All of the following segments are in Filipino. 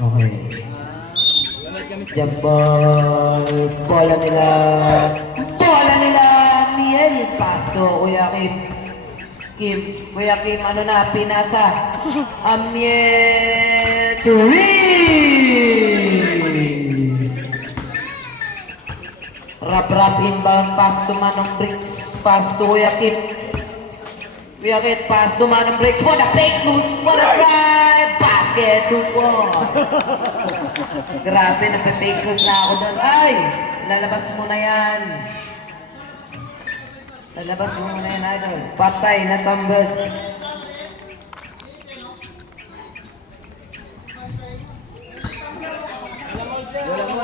Okay. Jump ball. Bola nila. Bola nila. Miel. Paso. Kuya Kim. Kuya Kim, ano na? Pinasa. Amiel. Three. Rap inbound pass to Manong Bricks. Pass to Kuya Kim. Kuya Kim, pass to Manong Bricks. What a fake loose. What a drive. Basket. 2 points. Grabe, napipake loose na ako doon. Ay! Lalabas mo na yan. Lalabas mo na yan, idol. Patay na tambad.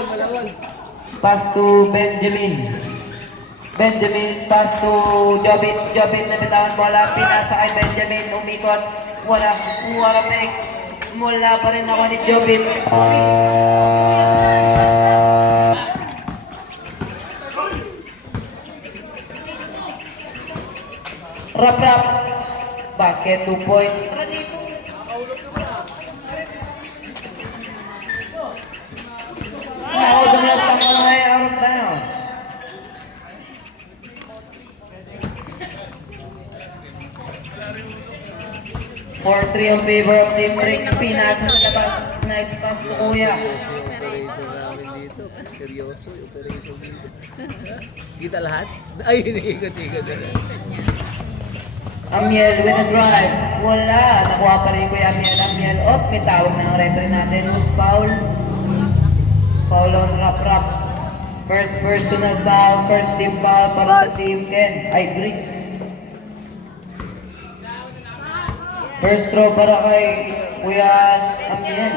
Malawal. Pass to Benjamin. Pass to Jobit. Na bitawan bola. Pinasa kay Benjamin. Umikot. Wala make. Mula pa rin ako ni Jobit. Rap. Basket, 2 points. Now, dulas sa mga out of bounds. For 3 on favor of Team Bricks. Pinasa sa labas. Nice pass to Kuya. Operator namin dito. Seryoso, operator dito. Kita lahat? Ay, ikot-ikot na. Amiel with a drive. Wala. Nakuha pa rin Kuya Amiel. May tawag ng referee natin. Who's foul? Foul on rap. First personal foul. First team foul para sa Team Ken. Ay, Bricks. First throw para kay Kuya Amiel.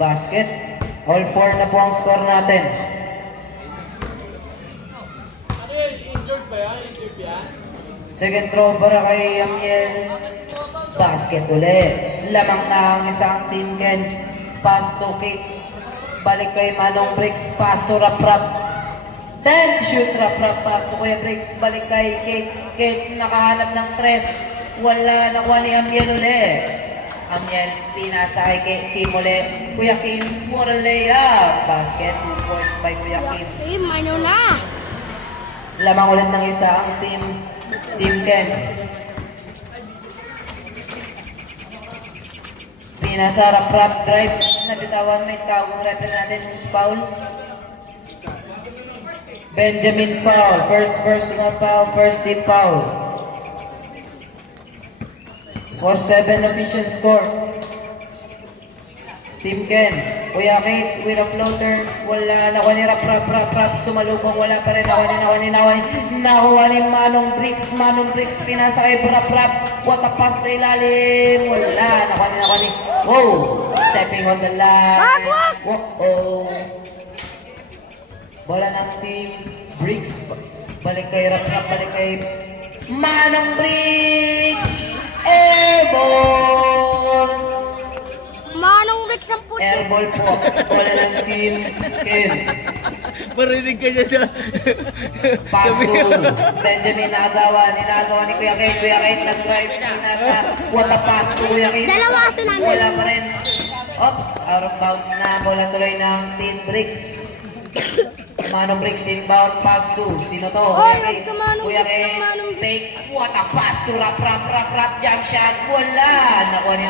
Basket. All 4 na po ang score natin. Second throw para kay Amiel. Basket ulit. Lamang na ang isang Team Ken. Pass to kick. Balik kay Manong Bricks. Pass to rap. Then shoot rap. Pass to Kuya Bricks. Balik kay Kate. Kate nakahanap ng 3. Wala, nakuha ni Amiel ulit. Amiel, pinasa kay Kim ulit. Kuya Kim, for a layup. Basket, 2 points by Kuya Kim. Ano na? Lamang ulit ng isa ang Team Ken. Pinasa rap drives. Nabitawan, may tawag ng referee natin. Who's foul? Benjamin foul. First personal foul. First team foul. 4-7 official score. Team Ken. Kuya Kate with a floater. Wala. Nakuha ni rap. Sumalubong. Wala pa rin. Nakuha ni Manong Bricks. Pinasa kay rap. What a pass sa ilalim. Wala. Nakuha ni. Wow. Stepping on the line. Oh. Bola ng Team Bricks. Balik kay rap. Balik kay Manong Bricks. Airball! Manong Bricks ang puti. Airball po. Bola ng Team Ken. Marinig ka niya sa... Pass to Benjamin Inagawa ni Kuya Kate nag-drive nasa what a pass to Kuya Kate. Dalawasan namin. Wala pa rin. Oops, out of bounds na. Bola tuloy ng Team Bricks. Manong Bricks inbound pass to. Sino to? Oy, wag ka Manong Kuya Bricks ng Kate. Manong Bricks. Fake. What a pass to rap. Jump shot. Wala. Nakuha ni.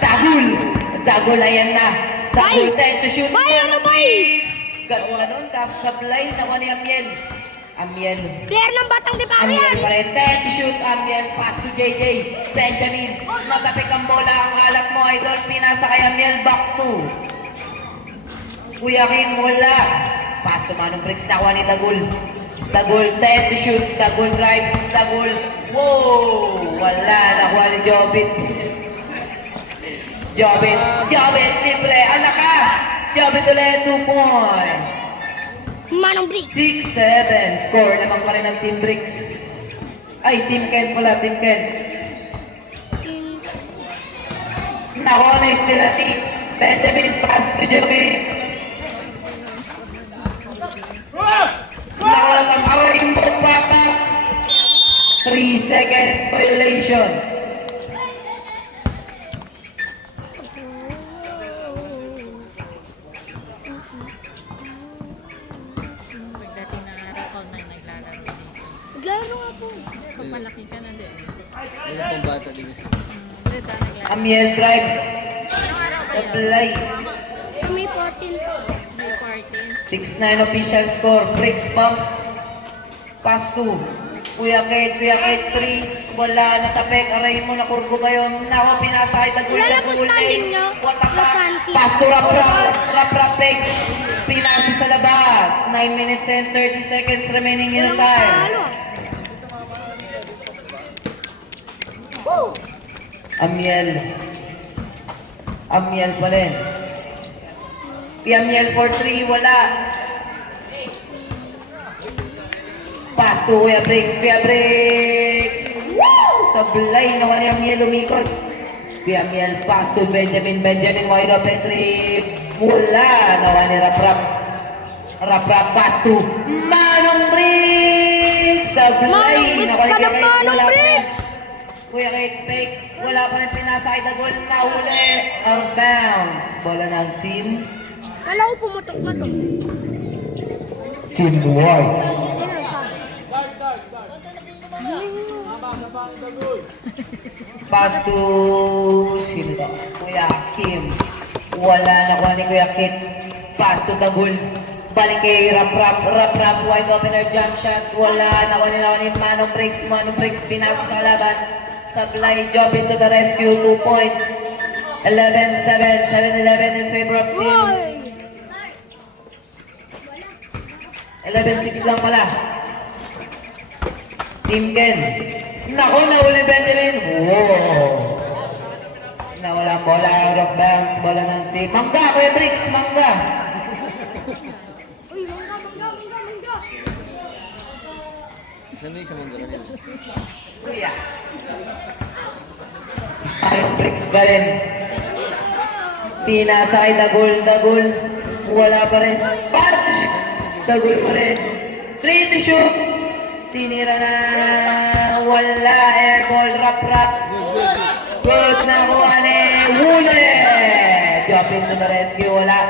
Dagul. Ayan na. Dagul time to shoot. Bay, ano bay? Ganun, kaso sa blind, nakuha ni Amiel. Player ng Batang Diparo Amiel yan. pa rin. Time to shoot, Amiel. Pass to JJ. Benjamin. Matapik ang bola. Ang halap mo, idol. Pinasa kay Amiel. Back to Kuya Kim. Wala. Pass to Manong Bricks. Nakuha ni Dagul. Time to shoot. Dagul drives. Wow! Wala. Nakuha ni Jobit. Jobit. Triple. Ala ka. Jobit ulit. 2 points. Manong Bricks. 6-7. Score naman pa rin ng Team Bricks. Ay, Team Ken pala. Team Ken. Nakuha na sila ni Benjamin. Pass to Jobit. Nakuha na pang-awing pagpapa. 3 seconds violation. din isa. Amiel drives. Sablay. So may 14 po. 6-9 official score. Bricks bumps. Pass 2. Kuya Kate, 3. Wala na tapek. Aray mo na kurgo kayo. Nako, pinasakay. Tagul Wala na po full standing days. nyo. What a Na pass. Francis. Pass to Rap Pegs. Pinasa sa labas. 9 minutes and 30 seconds remaining in the Walang time. matalo. Amiel pa rin. Amiel for 3, wala. Pass to Kuya Briggs. Woo! Sablay naman ni Amiel umikot. Kuya Amiel, pass to Benjamin, wide open 3. Wala naman ni Rap, pass to Manong Briggs. Sablay Manong Briggs naman ka ni na, Kuya Kate. Manong Wala pa rin. Briggs! Kuya Kate, fake. Wala pa rin pinasakay na goal. Nahuli. Out of bounds. Bola ng team. Kala ko pumutok na to. Team White. Pass to sino to? Kuya Kim. Wala nakuha ni Kuya Kit. Pass to Dagul. Balik kay Rap, wide opener jump shot. Wala nakuha ni Manong Briggs pinasa sa kalaban. Sablay, job into the rescue, 2 points. 11-7, 7-11 in favor of team. Hoy! 11-6 lang pala. Team Ken. Naku, nahuli Benjamin. Wow. Nawala ang bola, out of bounds. Bola ng team. Mangga, Kuya Briggs, mangga. Uy, mangga. Saan na isa mong gano'n? Kuya. Manong Briggs pa rin. Pinasa kay Dagul. Wala pa rin. Punch! Dagul pa rin. 3 to shoot. Tinira na. Wala. Airball. Rap. Good na kuha ni Wule. Drop into the rescue. Wala.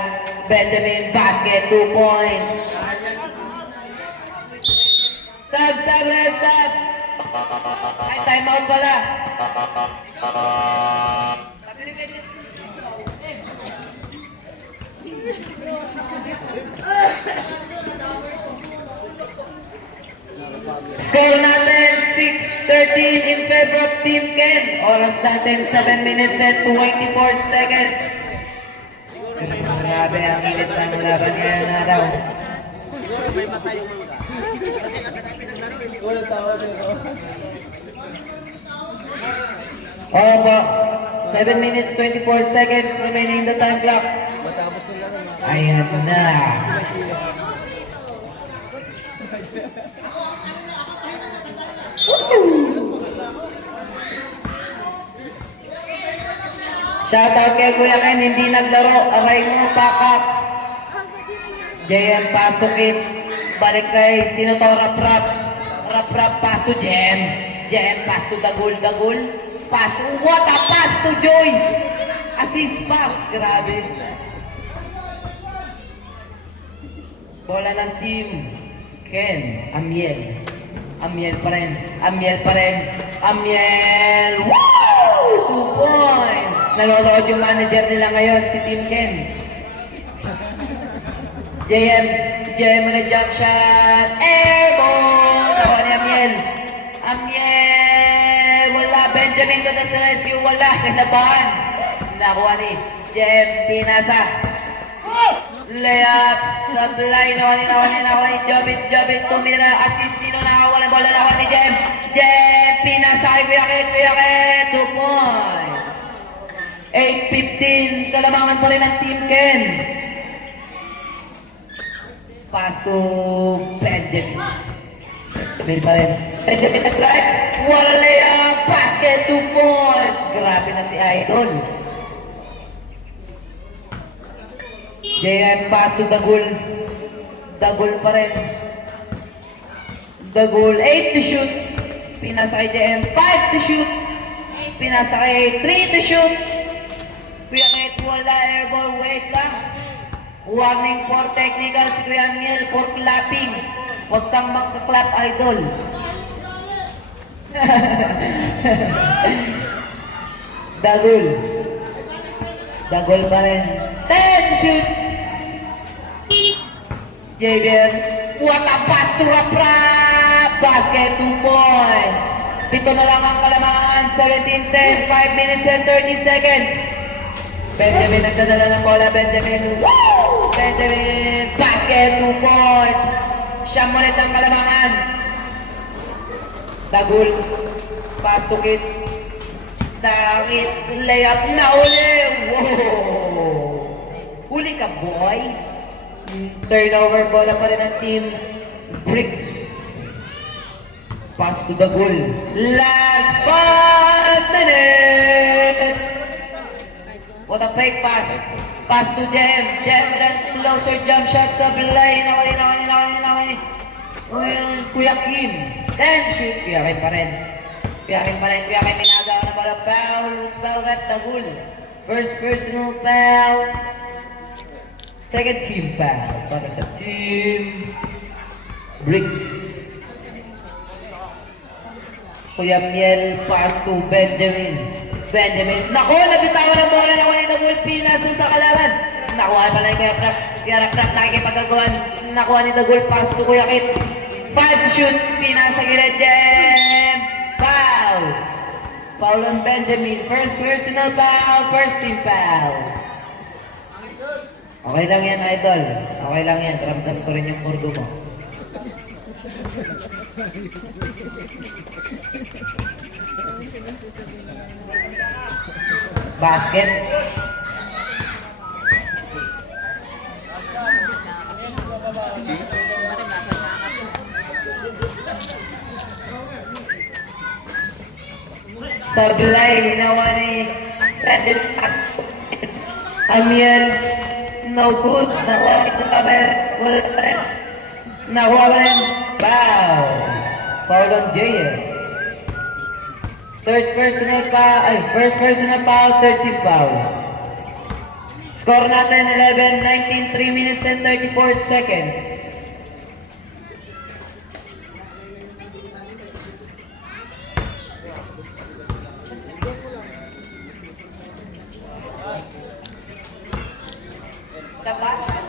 Benjamin basket. 2 points. Sub. Ay, timeout pala. Sabi ni Kenya. Score natin 6-13 in favor of Team Ken. Oras natin 7 minutes and 24 seconds. Grabe ang init ng laban ngayon na araw. Opo, 7 minutes 24 seconds remaining the time clock. Matapos na lang. Ayan na. Shoutout kay Kuya Ken, hindi naglaro. Aray mo, pakak. JM, pasukit. Balik kay, sino to? Rap, pass to JM. JM, pass to Dagul. Pass to, what a pass to Joyce. Assist pass, grabe. Bola ng team. Ken, Amiel pa rin. Woo! 2 points. Nanonood yung manager nila ngayon, si Team Ken. JM mo na jump shot. Airball! Nakuha ni Amiel. Wala. Benjamin ko na sa rescue. Wala. Kinabahan. Nakuha ni JM. Pinasa. Layup. Sablay. Nakuha ni Jobit. Tumira. Assist. Sino nakawala? Bola nakuha ni JM. Pinasa kay Kuya Ken. 2 points. 8-15. Kalamangan pa rin ang Team Ken. Pass to Benjamin. Benjamin pa rin. Benjamin na drive. Wala layup. Basket, 2 points. Grabe na si Idol. JM pass to Dagul. Dagul pa rin. 8 to shoot. Pinasa kay JM. 5 to shoot. Pinasa kay 3 to shoot. Kuya Kate, wala airball. Wait lang. Warning for technical si Kuya Amiel for clapping. Huwag kang magka-clap, Idol. Dagul. Dagul pa rin. 10 shoot. Javier. What a pass to Raprap. Basket 2 points. Pito na lang ang kalamangan. 17-10. 5 minutes and 30 seconds. Benjamin nagdadala ng bola. Benjamin. Woo! Benjamin. Basket 2 points. Siyam ulit ang kalamangan. Dagul. Pass to Kit. Dangit. Layup na uli. Wow! Huli ka, boy. Turnover bola pa rin ang team Bricks. Pass to Dagul. Last 5 minutes. What a fake pass. Pass to Jem. Jem with a closer jump shot sa Blay. Nakali. Kuya Kim. 10 shoot. Kuya Kim pa rin. Kuya Kim minagaw na bola. Foul. Spell rep Dagul. First personal foul. Second team foul para sa team Bricks. Kuya Miel, pass to Benjamin. Naku, nabitawan ang bola. Nakuha ni Dagul. Pinasan sa kalaban. Nakuha pala yung Kuya Raprap. Nakikipagagawan. Nakuha ni Dagul. Pass to Kuya Kit. 5 to shoot. Pinasa gilid. Jem. Foul. Foul on Benjamin. First personal foul. First team foul. Okay lang yan, idol. Okay lang yan. Ramdam ko rin yung purgo mo. Basket. Sablay, nawa ni Brandon pass. Amiel, no good. Nakuha ni Cabez. Wala pa rin. Nakuha pa rin. Foul. Foul on Jayer. First personal foul, third team foul. Score natin 11-19, 3 minutes and 34 seconds. Sa basket.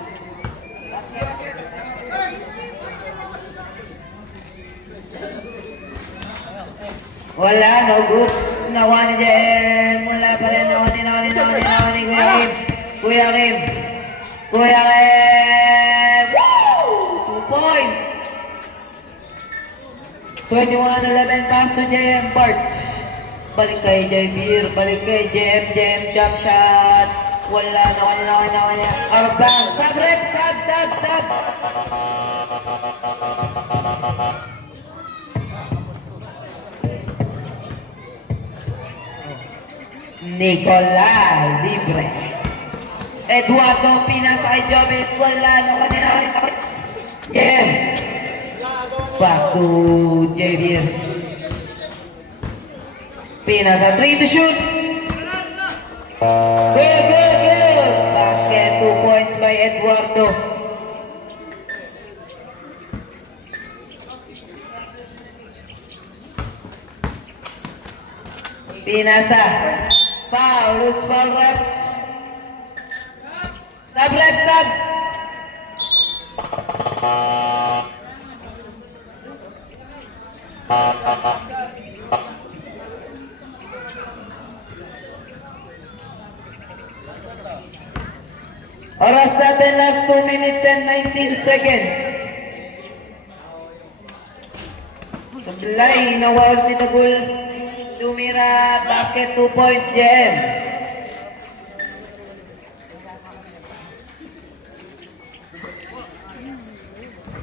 Wala, no good. Nawa ni Jen. Wala pa rin. Nawa ni Kuya Kim. Kuya Kim. Woo! 2 points. 21-11 pass to JM Bart. Balik kay Javier. Balik kay JM. Jump shot. Wala. Nawa niya. Out of bounds. Sub rep. Sub. Nicolai, libre. Eduardo Pinas kay Jobit. Wala naman. Game. Pass to Javier. Pinas at 3 to shoot. Good. Basket, 2 points by Eduardo. Pinasa. Foul, loose foul rep. Sub. Oras natin last 2 minutes and 19 seconds. Sablay, nawawag ni Dagul. Tumira, basket 2 points, JM.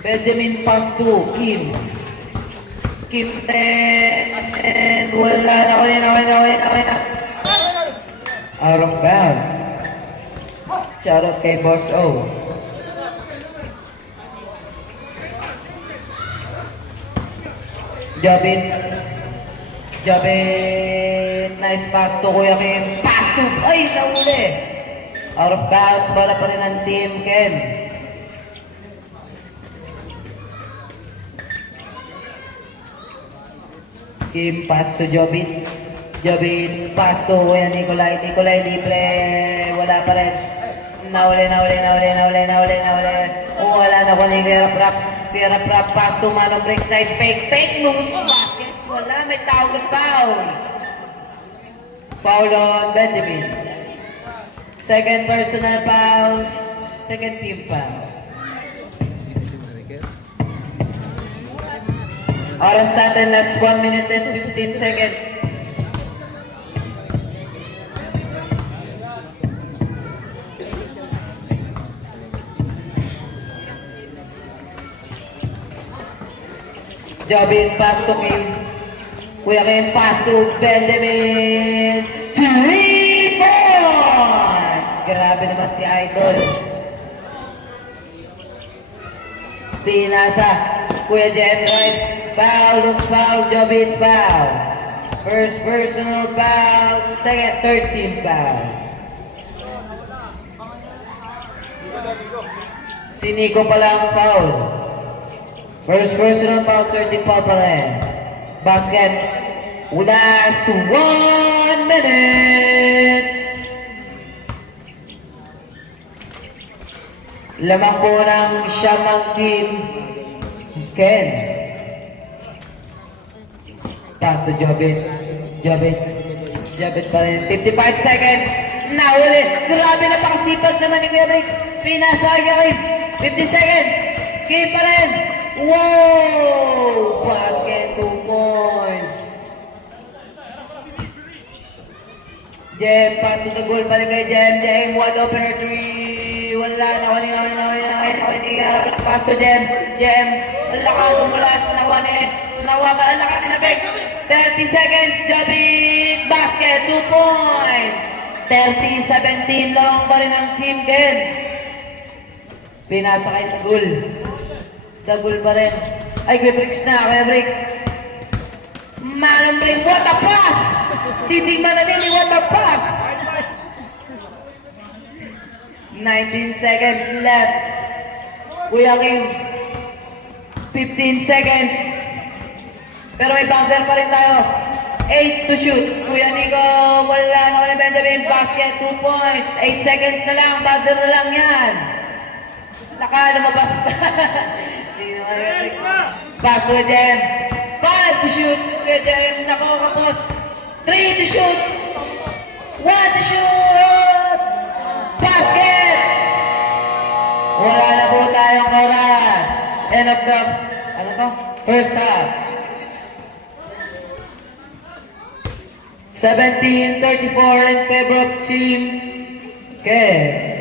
Benjamin pass to Kim. Kim and wala na. Out of bounds. Shout out kay Boss O. Jobin. Nice pass to Kuya Kim. Pass to, ay, nahuli. Out of bounds, bola pa rin ang team Ken. Kim pass to Jobin. Jobin, pass to Kuya Nicolay. Nicolay, libre. Wala pa rin. Nauli. Wala na ko ni Kuya Rap. Kuya Rap, pass to Manong Briggs. Nice fake. Fake loose basket. Wala, may tawag na foul. Foul on Benjamin. Second personal foul. Second team foul. Hindi si Mariker. Oras natin, last 1 minute and 15 seconds. Jobin, pass to Kim. Kuya Kim, pass to Benjamin. 3 points! Grabe naman si Idol. Pinasa. Kuya Jem drives. Foul, loose foul, Jobin foul. First personal foul, second, third team foul. Si Nico pala ang foul. First personal foul, 30 foul pa rin. Basket. Last 1 minute. Lamang po ng siyam ng team. Ken. Pass to Jobit. Jobit pa rin. 55 seconds. Nahuli. Grabe, napakasipag naman ni Kuya Briggs. Pinasa kay Kim. 50 seconds. Kim pa rin. Wow! Basket, 2 points. Jem, pass to the goal. Balik kay Jem. Jem, wide opener 3. Wala na. Pass to Jem. Jem, wala ka. Dumulas. Nawa ka. Wala ka. Tinabig. 30 seconds. Jobit. Basket, 2 points. 30-17 lang pa rin ang team Ken. Pinasa kay Tagul. Tagul pa rin. Ay, Kuya Briggs na. Kuya Briggs. Manong Briggs. What a pass! Titing Manalili. What a pass! 19 seconds left. Kuya Kim. 15 seconds. Pero may buzzer pa rin tayo. 8 to shoot. Kuya Nico. Wala na ko ni Benjamin. Basket. 2 points. 8 seconds na lang. Buzzer na lang yan. Lumabas pa. Pass to Jem. 5 to shoot. Kuya Jem. Kapos. 3 to shoot. 1 to shoot. Basket. Wala na po tayong oras. End of the, first half. 17-34 in favor of team Ken.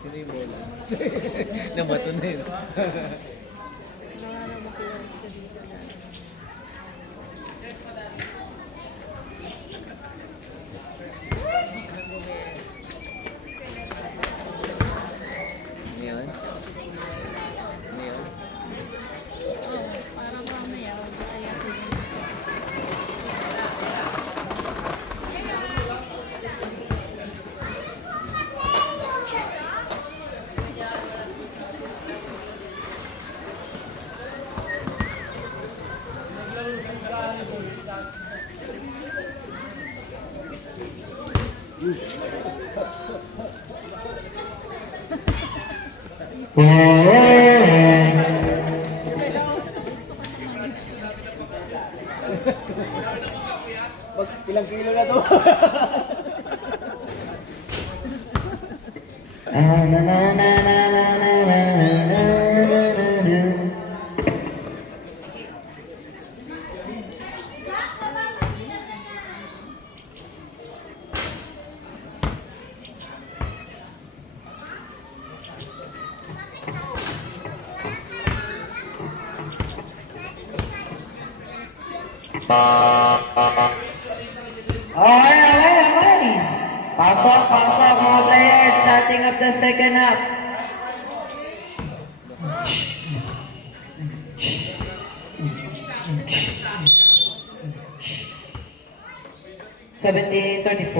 Sino yung bola? Namato na yun. Ngayon? Ngayon? Ilang kilo na to? Okay. Pasok mga players. Starting of the second half. 17-34.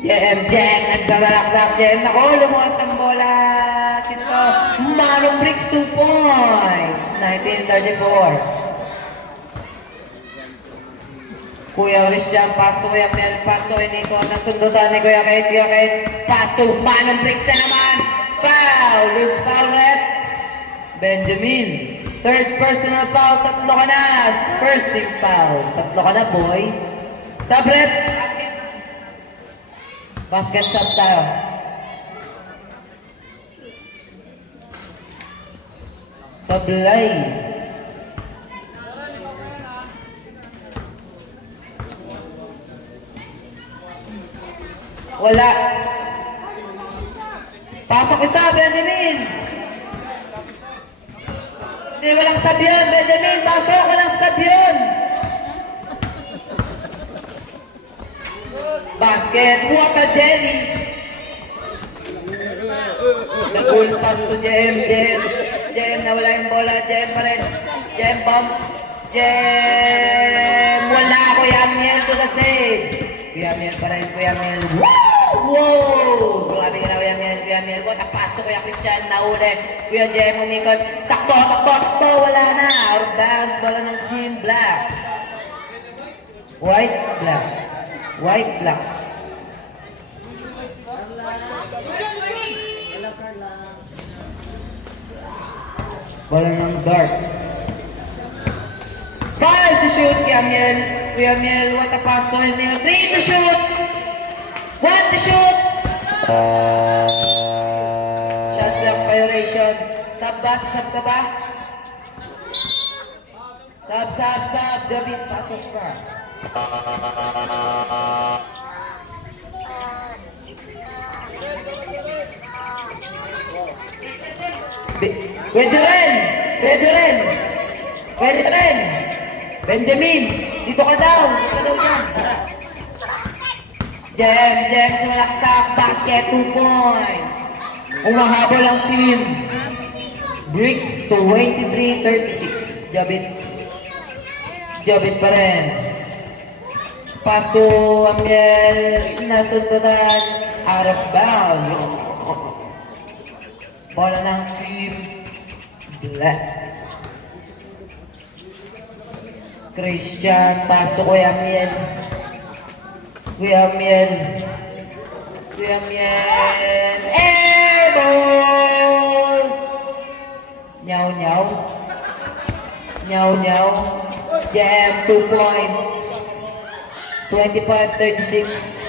Jem, nagsasalaksak. Jem, naku, lumuwas ang bola. Sino to? Manong Bricks, 2 points. 19-34. Kuya Christian, paso Kuya Mel, paso kay Nico. Nasundutan ni Kuya Kate, pass to Manong Bricks na naman. Foul, loose foul rep. Benjamin, third personal foul, 3 ka na. First team foul, 3 ka na, boy. Sub rep, basket sub tayo. Sablay. Wala. Pasok isa, Benjamin. Hindi, walang sub yun, Benjamin. Pasok, walang sub yun. Basket, what a jelly! Nag-goal pass to Jem. Nawala yung bola, Jem pa rin. Jem bumps. Jem! Wala, Kuya Miel to the save. Kuya Miel pa rin, Kuya Miel. Wow! Grabe ka na, Kuya Miel. What a pass to Kuya Christian, nauli. Kuya Jem, umikot. Takbo. Wala na. Out of bounds, bola ng team black. White, black. Bola ng dark. 5 to shoot, Kuya Miel, what a pass to Miel. 3 to shoot. 1 to shoot. Shot block violation. Sub ba? Sub ka ba? Sub. David, pasok ka. Pwede rin. Benjamin, dito ka daw. Isa daw yan. Jem, sumalaksak. Basket, 2 points. Umahabol ang team. Bricks, 23-36. Jabit pa rin. Pass to Amiel. Nasundutan. Out of bounds. Bola ng team black. Christian, pass to Kuya Miel. Airball! Nyaw. Jam, 2 points. 25-36.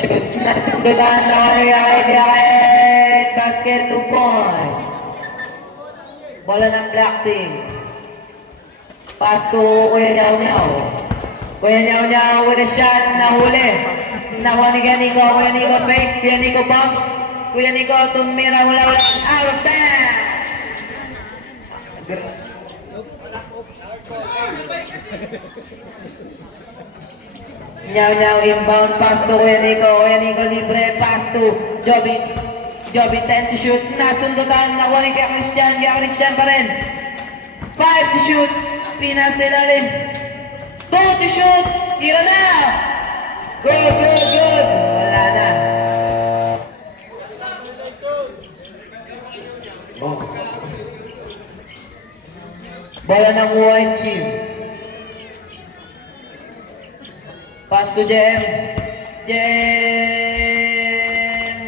Shoot, nasundutan na Kayakit. Basket, 2 points. Bola ng black team. Pass to Kuya Nyaw. Kuya Nyaw with a shot. Nahuli. Nakuha ni Nico. Kuya Nico fake. Kuya Nico bumps. Kuya Nico tumira. Wala. Out of time. Nyaw inbound pass to Kuya Nico libre pass to Joby 10 to shoot, nasundutan, nakuha ni Kuya Christian pa rin. 5 to shoot, pinasa ilalim. 2 to shoot, tira na. Good. Wala na. Bola ng white team. Pass to Jem.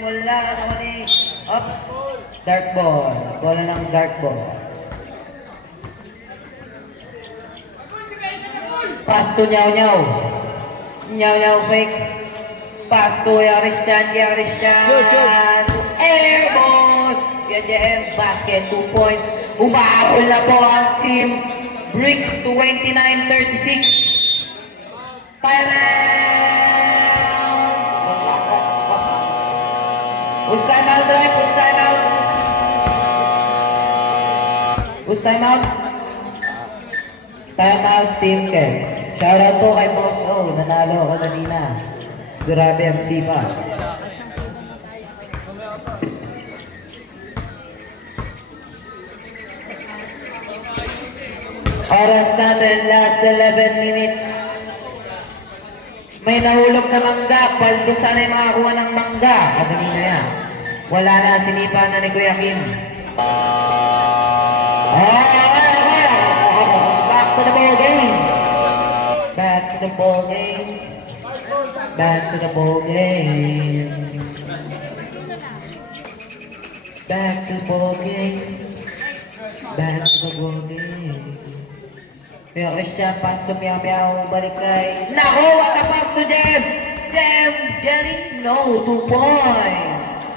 Wala naman ni. Oops. Dark ball. Bola ng dark ball. Pass to Nyaw. Nyaw fake. Pass to Christian. Airball. Jem. Basket. 2 points. Umahabol na po ang team Bricks 29-36. Time out! Push time out, right? Push time out. Time out, Team Ken. Shoutout po kay Boss O. Nanalo ako kanina. Grabe ang sipa. Oras natin, last 11 minutes. May nahulog na mangga. Paldo sana yung makakuha ng mangga. Kadali na yan. Wala na, sinipa na ni Kuya Kim. Back to the ball game. Back to the ball game. Back to the ball game. Back to the ball game. Back to the ball game. Kuya Christian, pass to Meow Meow, balik kay... Nako, what a pass to Jem! Jem, Jenny, no, 2 points.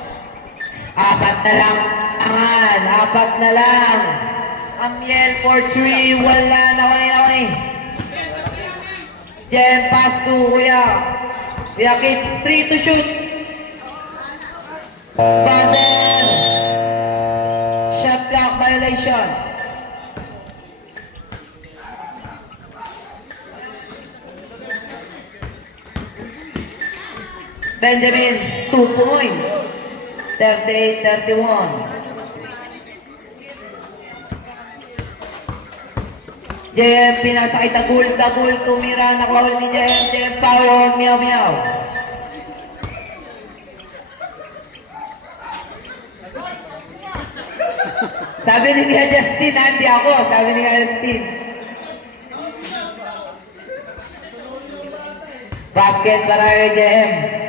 Apat na lang, apat na lang. Amiel for 3, wala, nawani. Jem, pass to Kuya. Kuya Kid, 3 to shoot. Buzzer! Shot clock violation. Benjamin, 2 points. 38-31. JM, pinasa kay Tagul, tumira, nakuha ni JM, foul, Meow Meow. Sabi ni Kuya Justin, hindi ako, sabi ni Kuya Justin. Basket para kay JM.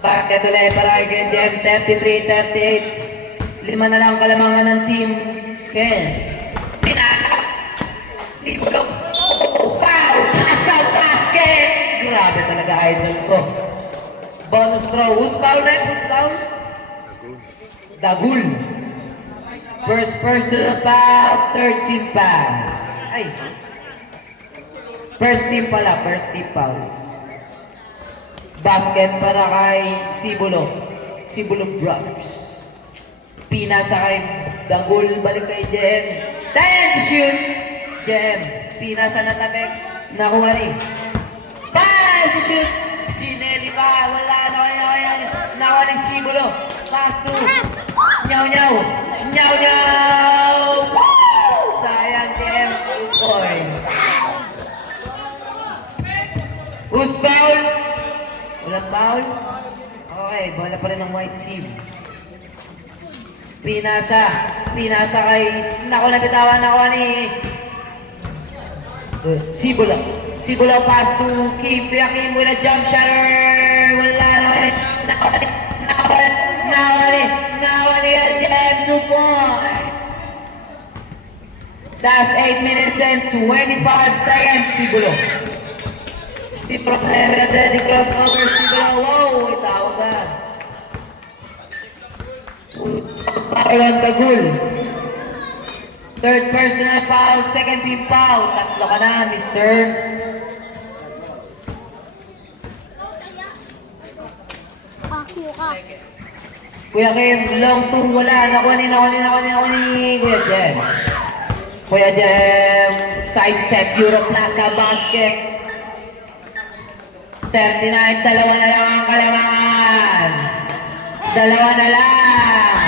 Basket ulit para kay Jem, 33-38. 5 na lang kalamangan ng team Ken. Pinaka! Siguro! Foul! Nasa basket! Grabe talaga idol ko. Bonus throw. Who's foul, Rep? Who's foul? Dagul. First personal foul, 13 foul. Ay! First team pala, first team foul. Basket para kay Sibulo. Sibulo Brothers. Pinasa kay Dagul. Balik kay Jem. Then shoot! Jem. Pinasa na tabek. Nakuha rin. 5 shoot! Ginelli pa. Wala na. Nakuha ni Sibulo. Pass to. Nyaw. Woo! Sayang Jem. 2 points. Who's foul? Walang foul? Okay, bola pa rin ng white team. Pinasa kay... Naku, nabitawan ako ni... Sibulo pass to Kim. Kim with a jump shot. Wala na. Nawali again. 2 points. That's 8 minutes and 25 seconds. Sibulo. Si Propera Daddy crossover, Sibulo. Wow, itawag ka. Pakawan Dagul. Third personal foul, second team foul. 3 ka na, mister. Ako ka. Kuya Kim, long two, wala. Nakuha ni Kuya Jem. Kuya Jem, sidestep, Euro Plaza basket. 39, 2 na lang ang kalamangan. 2 na lang.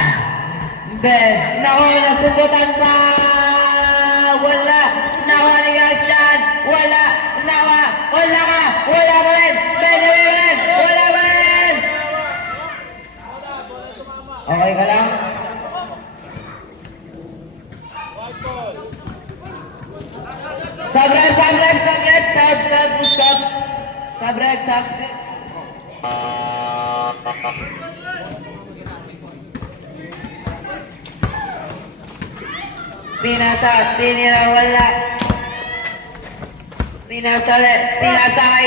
Naku, nasundutan pa. Wala. Nawa ni Gashan. Wala pa rin. Benjamin, wala pa rin. Okay ka lang? Sub. Pinasa, tinira, wala. Pinasa kay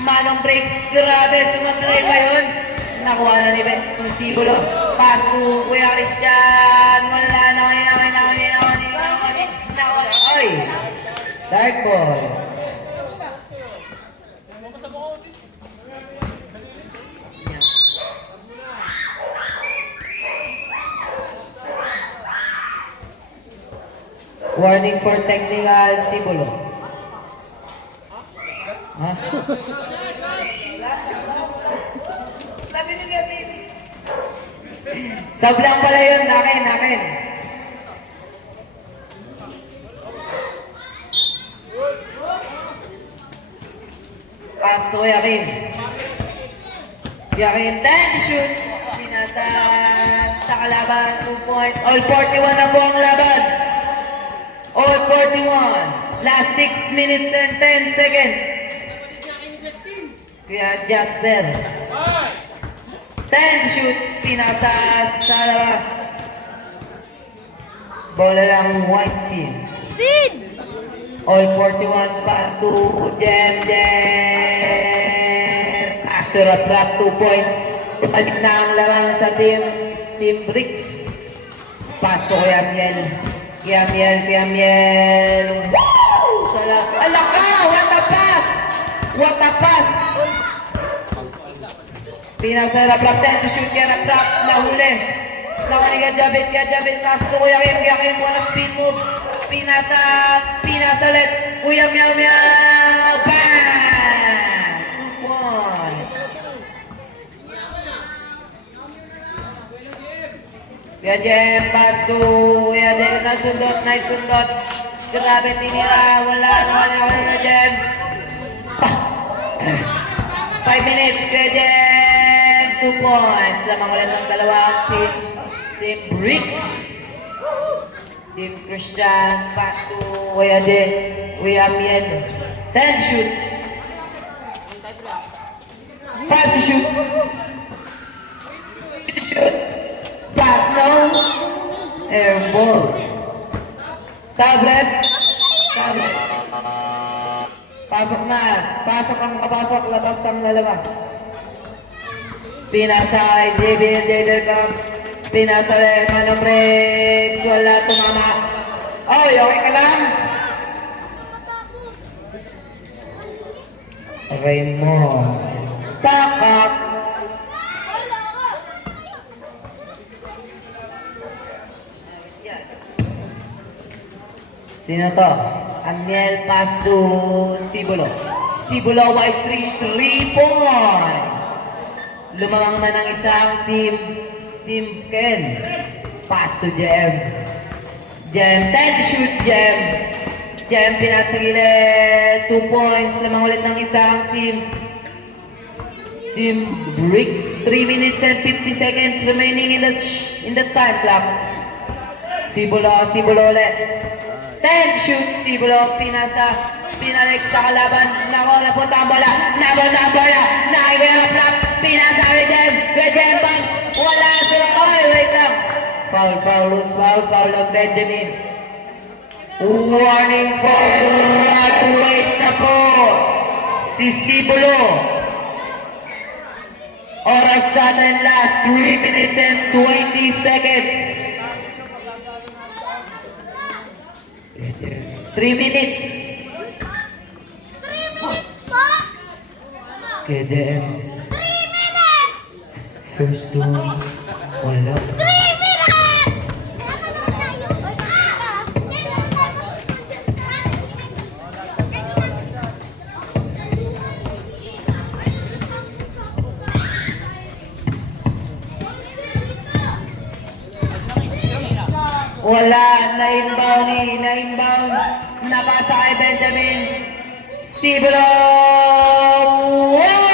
Manong Briggs. Grabe, sumabay pa yun. Nakuha na ni Sibulo. Pass to Kuya Christian. Wala, nawani. Ay! Dark ball. Warning for technical, Sibulo. Ha? Sablang pala yun, akin. Pass to Yakim. Yakim, then shoot. Pinasa sa kalaban, 2 points. All 41 na po ang laban. All 41. Last 6 minutes and 10 seconds. Kuya Jasper. 10 shoot. Pinasa sa labas. Bola lang white team. Speed! All 41 pass to Jem. Pass to Rap, 2 points. Balik na ang lamang sa team Bricks. Pass to Kuya Miel. Wow! Salam. Alaka! What a pass! Pinasa Rap, 10 to shoot. Kaya Rap, nahuli. Nakani Kaya Jabit. Pass to Kuya Kim. Wala speed move. Pinasa ulit. Kuya Miao. Bang! 2 points. Kuya Jem, pass to Kuya Jem. Nice sundot. Grabe tinira. Wala Kuya Jem. 5 minutes, Kuya Jem. 2 points. Lamang ulit ng dalawang team Bricks. Team Christian, pass to Kuya Miel. 10 shoot. 5 to shoot. Back no. Air ball. Sabret. Pasok na. Pasok. Labas ang lalabas. Pinasa JBL Box. Pinasa rin, Manong Rex, wala tumama. Oy, okay ka lang? Raymond. Pakak. Sino to? Amiel pass to Sibulo. Sibulo white 3 points. Lumamang na ng isang team Ken. Pass to Jem, 10 shoot Jem pinasa gilid, 2 points. Lamang ulit ng isang team Bricks. 3 minutes and 50 seconds remaining in the time clock. Sibulo ulit. 10 shoot Sibulo, pinalik sa kalaban. Napunta ang bola. Nakikirap. Pinasa kay Jem Banks. Wala sila. Wait lang. Foul ng Benjamin. Warning for graduate na po si Sibulo. Oras natin last 3 minutes and 20 seconds. 3 minutes. 3 minutes pa? KDM. 3 minutes! First to wala. 3 minutes! Wala, na-inbound. Napasa kay Benjamin. Sibulo! Wow!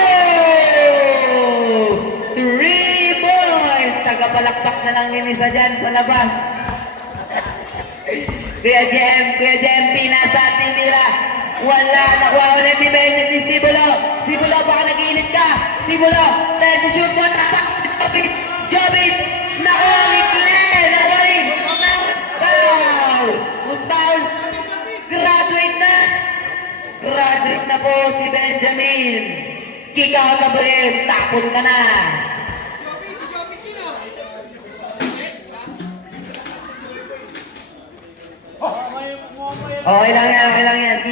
3 boys! Tagapalakpak na lang yung isa dyan sa labas. Kuya Jem, pinasa tinira. Wala, nakuha ulit ni Benjamin ni Sibulo. Sibulo, baka nag-iinit ka. Sibulo, tayo to shoot mo. Jobit! Foul! Graduate na po si Benjamin. Kick out na ba rin? Tapon ka na. Okay lang yan.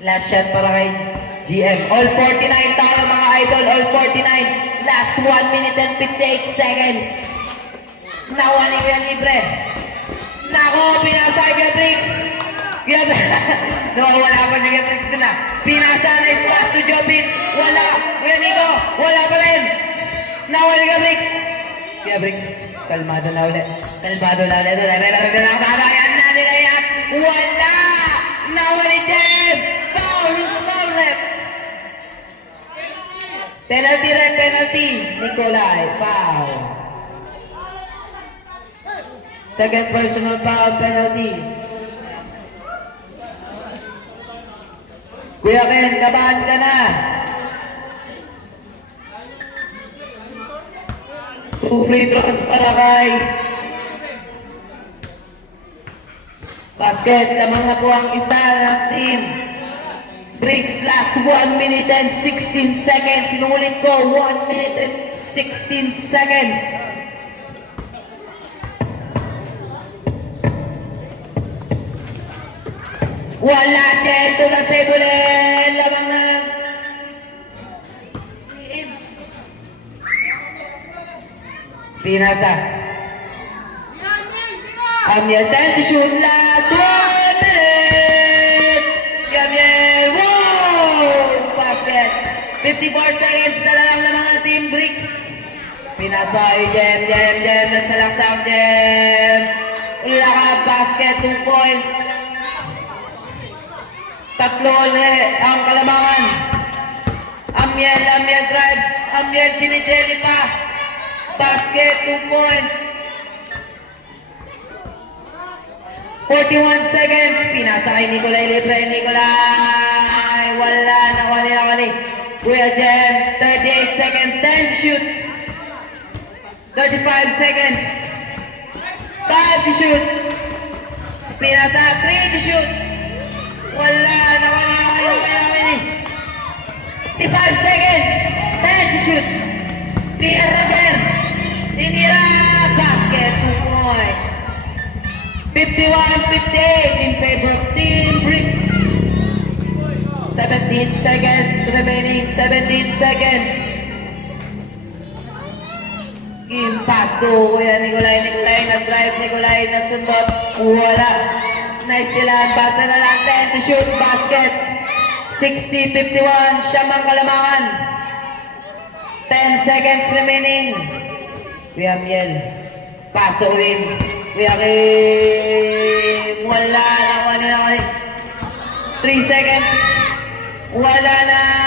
Last shot para kay GM. All 49 tayo mga idol. All 49. Last 1 minute and 58 seconds. Nakuha ni Kuya Libre. Nako, pinasa kay Beatrix. Wala pa si Beatrix nila. Pinasa, nice pass to Jobin. Wala. Kuya Nico, wala pa rin. Nawali ka, Bricks! Kaya, Bricks, kalmado na ulit. Kalmado na ulit. Nakakarayan na nila yan. Wala! Nawali, Jem! Foul! Small left! Penalty, red penalty. Nikolai, foul. Second personal foul penalty. Kuya Ken, kabahan ka na. 2 free throws para kay Basket. Lamang na po ang isa ng team. Bricks, last 1 minute and 16 seconds. Sinulit ko, 1 minute and 16 seconds. Wala, Jen, to the save ulit. Lamang na. Pinasa. Amiel, time to shoot. Last 1 minute. Amiel, wow! Basket. 54 seconds sa lang ng mga team Bricks. Pinasa ay Jem. Nagsalaksang Jem. Wala ka, basket, 2 points. Tatlo ulit ang kalamangan. Amiel drives. Amiel, Jelly pa. Basket, 2 points. 41 seconds. Pinasa kay Nikolai Libre. Nikolai. Wala. Nawali. Kuya Jem. 38 seconds. 10 to shoot. 35 seconds. 5 to shoot. Pinasa. 3 to shoot. Wala. Nawali. 55 seconds. 10 to shoot. Pinasa Jem. Tinira. Basket. 2 points. 51-58 in favor of Team Bricks. 17 seconds remaining. 17 seconds. Game pass to Kuya Nikolai. Nag-drive Nikolai. Nasundot. Wala. Nice sila. Basta na lang. 10 to shoot. Basket. 60-51. Siyam ang kalamangan. 10 seconds remaining. Kuya Miel. Paso game. Kuya Kim. Wala. Nawali. 3 seconds. Wala na.